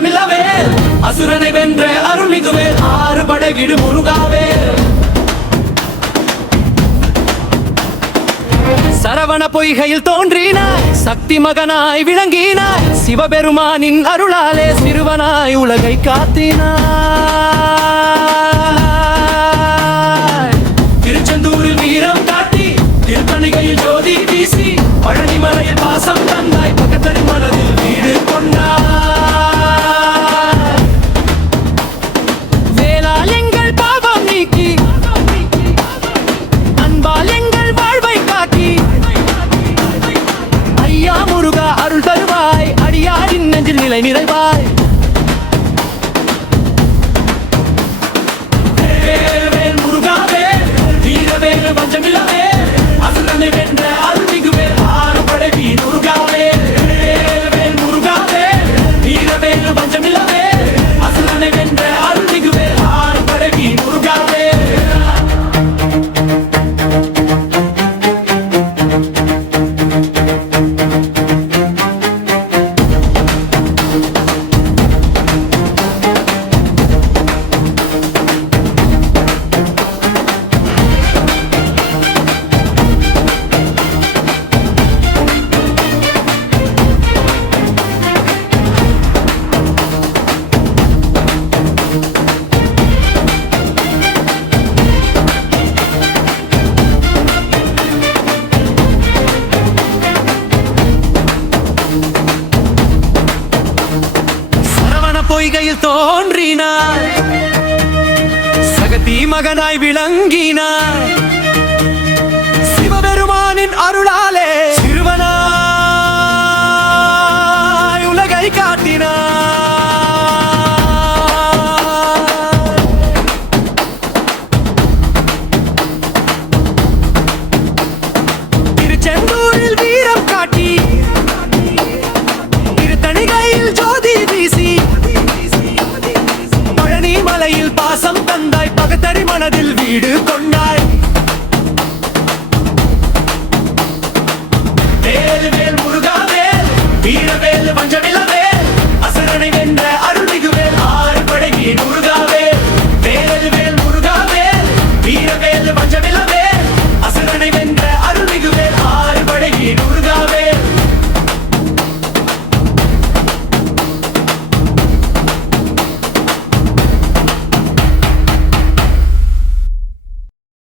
அச்சமில்லவே அசுரனை வென்ற அருள்மிகுவே ஆறு படகிடு முருகாவே. சரவண பொய்கையில் தோன்றினாய் சக்தி மகனாய் விளங்கினாய் சிவபெருமானின் அருளாலே சிறுவனாய் உலகை காத்தினாய். திருச்செந்தூரில் வீரம் காட்டி திருத்தணிகையில் ஜோதி வீசி பழனிமலையில் பாசம் தந்தாய். மலையில் தோன்றினார் சகதி மகனாய் விளங்கினார் சிவபெருமானின் அருளாலே தந்தாய் பகத்தறி மனதில் வீடு கொண்டாய்.